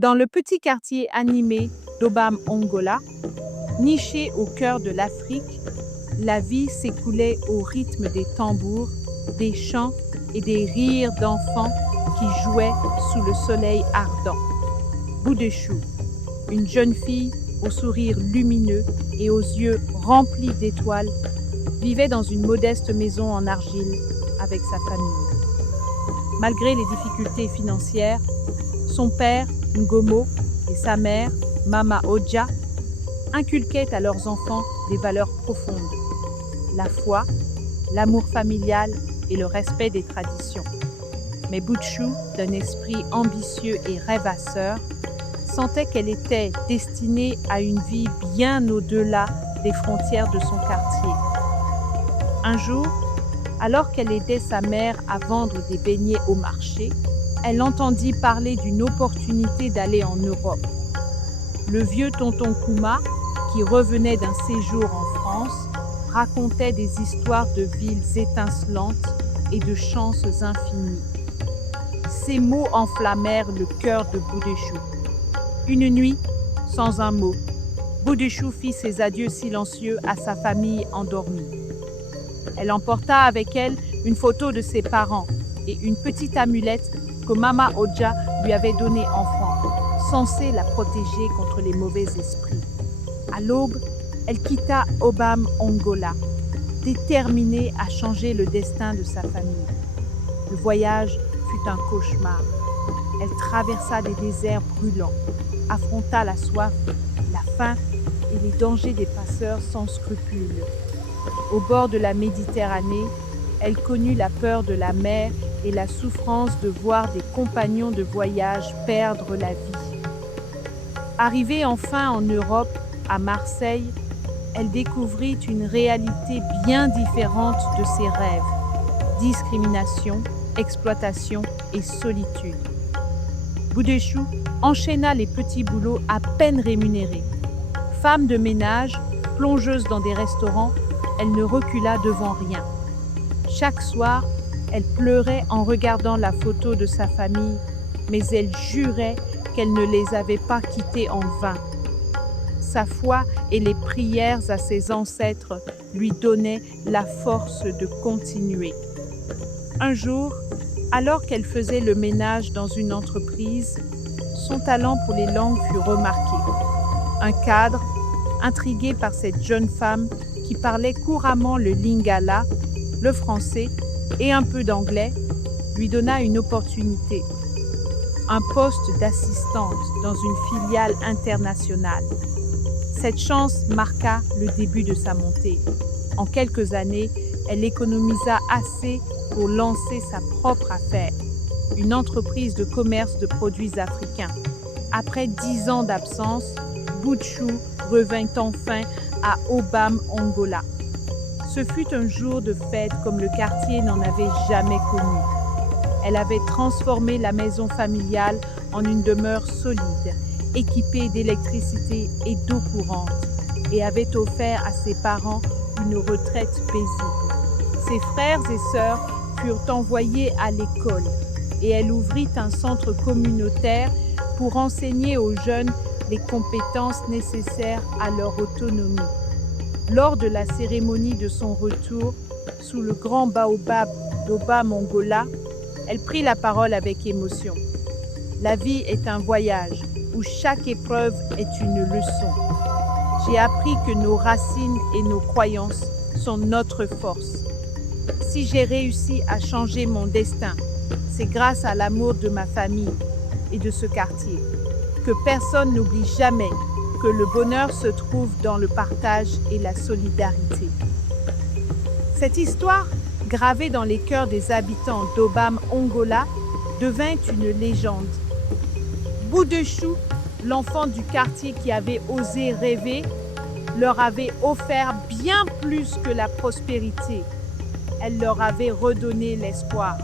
Dans le petit quartier animé d'Obam Ongola, niché au cœur de l'Afrique, la vie s'écoulait au rythme des tambours, des chants et des rires d'enfants qui jouaient sous le soleil ardent. Boudéchou, une jeune fille au sourire lumineux et aux yeux remplis d'étoiles, vivait dans une modeste maison en argile avec sa famille. Malgré les difficultés financières, son père, Ngomo, et sa mère, Mama Odja, inculquaient à leurs enfants des valeurs profondes: la foi, l'amour familial et le respect des traditions. Mais Boudchou, d'un esprit ambitieux et rêvasseur, sentait qu'elle était destinée à une vie bien au-delà des frontières de son quartier. Un jour, alors qu'elle aidait sa mère à vendre des beignets au marché, elle entendit parler d'une opportunité d'aller en Europe. Le vieux tonton Kouma, qui revenait d'un séjour en France, racontait des histoires de villes étincelantes et de chances infinies. Ces mots enflammèrent le cœur de Boudéchou. Une nuit, sans un mot, Boudéchou fit ses adieux silencieux à sa famille endormie. Elle emporta avec elle une photo de ses parents et une petite amulette que Mama Odja lui avait donnée enfant, censée la protéger contre les mauvais esprits. À l'aube, elle quitta Obam Ongola, déterminée à changer le destin de sa famille. Le voyage fut un cauchemar. Elle traversa des déserts brûlants, affronta la soif, la faim et les dangers des passeurs sans scrupules. Au bord de la Méditerranée, elle connut la peur de la mer et la souffrance de voir des compagnons de voyage perdre la vie. Arrivée enfin en Europe, à Marseille, elle découvrit une réalité bien différente de ses rêves: discrimination, exploitation et solitude. Boudéchou enchaîna les petits boulots à peine rémunérés. Femme de ménage, plongeuse dans des restaurants, elle ne recula devant rien. Chaque soir, elle pleurait en regardant la photo de sa famille, mais elle jurait qu'elle ne les avait pas quittés en vain. Sa foi et les prières à ses ancêtres lui donnaient la force de continuer. Un jour, alors qu'elle faisait le ménage dans une entreprise, son talent pour les langues fut remarqué. Un cadre, intrigué par cette jeune femme qui parlait couramment le lingala, le français et un peu d'anglais, lui donna une opportunité: un poste d'assistante dans une filiale internationale. Cette chance marqua le début de sa montée. En quelques années, elle économisa assez pour lancer sa propre affaire, une entreprise de commerce de produits africains. Après 10 ans d'absence, Boudchou revint enfin à Obam Ongola. Ce fut un jour de fête comme le quartier n'en avait jamais connu. Elle avait transformé la maison familiale en une demeure solide, équipée d'électricité et d'eau courante, et avait offert à ses parents une retraite paisible. Ses frères et sœurs furent envoyés à l'école, et elle ouvrit un centre communautaire pour enseigner aux jeunes les compétences nécessaires à leur autonomie. Lors de la cérémonie de son retour, sous le grand baobab d'Obam Ongola, elle prit la parole avec émotion. La vie est un voyage où chaque épreuve est une leçon. J'ai appris que nos racines et nos croyances sont notre force. Si j'ai réussi à changer mon destin, c'est grâce à l'amour de ma famille et de ce quartier. Que personne n'oublie jamais que le bonheur se trouve dans le partage et la solidarité. Cette histoire, gravée dans les cœurs des habitants d'Obam Ongola, devint une légende. Boudéchou, l'enfant du quartier qui avait osé rêver, leur avait offert bien plus que la prospérité. Elle leur avait redonné l'espoir.